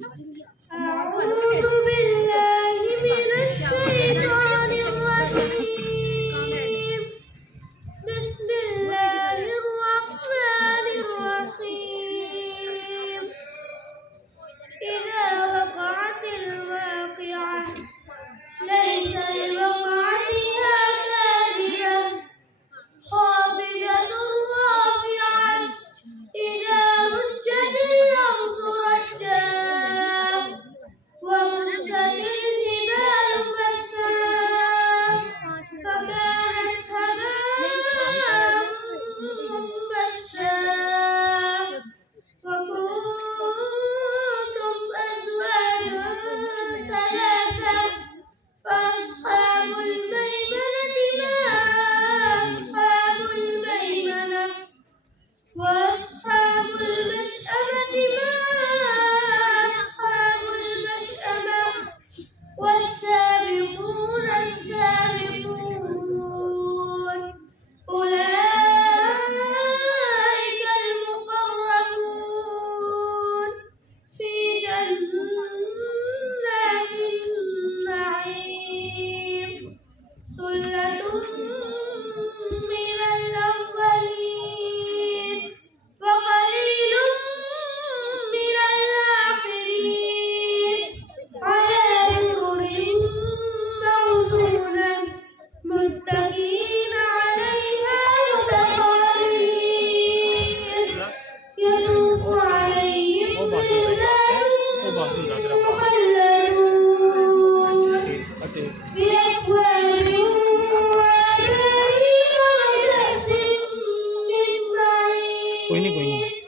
أعوذ بالله من الشيطان الرجيم بسم الله الرحمن الرحيم إذا وقعت الواقعة ليس لوقعتها كاذبة خافضة رافعة إذا رجت الأرض رجا وبست الجبال بسا فكانت هباء منبثا وكنتم أزواجا ثلاثا فأصحاب الميمنة ما أصحاب الميمنة وأصحاب المشأمة ما أصحاب المشأمة والسابقون السابقون أولئك المقربون في جنات النعيم ثلة من الأولين وقليل من الآخرين على سرر موضونة متكئين عليها متقابلين يطوف عليهم ولدان مخلدون بأكواب وأباريق وكأس من معين